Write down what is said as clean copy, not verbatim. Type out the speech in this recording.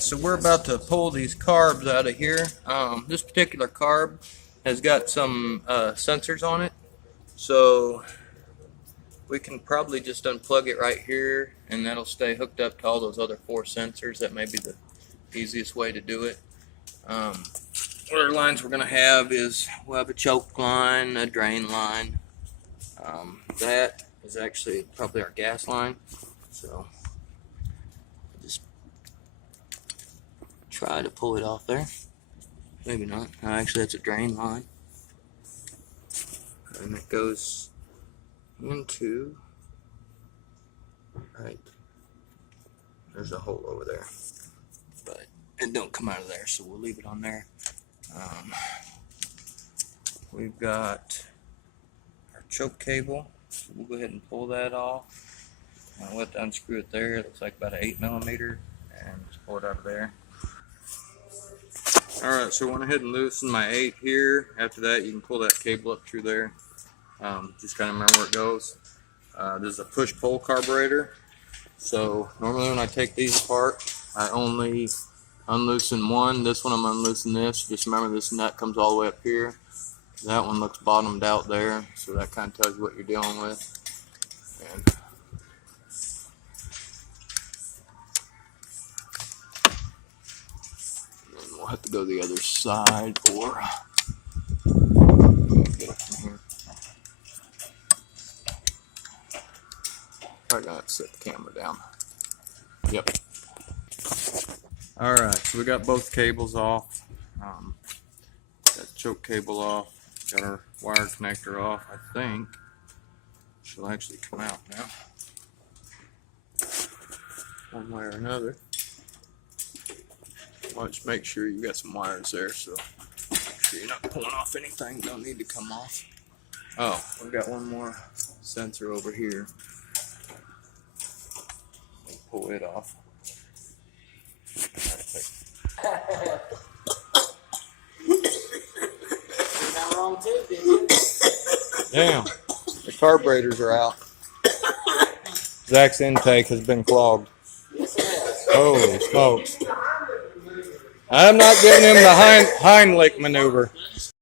So we're about to pull these carbs out of here. This particular carb has got some sensors on it, so we can probably just unplug it right here, and that'll stay hooked up to all those other 4 sensors. That may be the easiest way to do it. Other lines we're going to have is we'll have a choke line, a drain line. That is actually probably our gas line. So just try to pull it off there. Maybe not. Actually, that's a drain line. And it goes into, right, there's a hole over there. But it don't come out of there, so we'll leave it on there. We've got our choke cable, so we'll go ahead and pull that off. We'll have to unscrew it there. It looks like about an 8mm, and just pull it out of there. Alright, so I went ahead and loosened my 8 here. After that, you can pull that cable up through there. Just kind of remember where it goes. This is a push-pull carburetor. So normally when I take these apart, I only unloosen one. This one I'm unloosening this. Just remember this nut comes all the way up here. That one looks bottomed out there, so that kind of tells you what you're dealing with. And then we'll have to go the other side, or get it from here. Probably gonna have to set the camera down. Yep. Alright, so we got both cables off. Got the choke cable off. Got our wire connector off. I think she'll actually come out now, one way or another. Well, just make sure you got some wires there, so make sure you're not pulling off anything. Don't need to come off. Oh, we've got one more sensor over here. We'll pull it off. Damn, the carburetors are out. Zach's intake has been clogged. Holy smokes. I'm not giving him the Heimlich maneuver.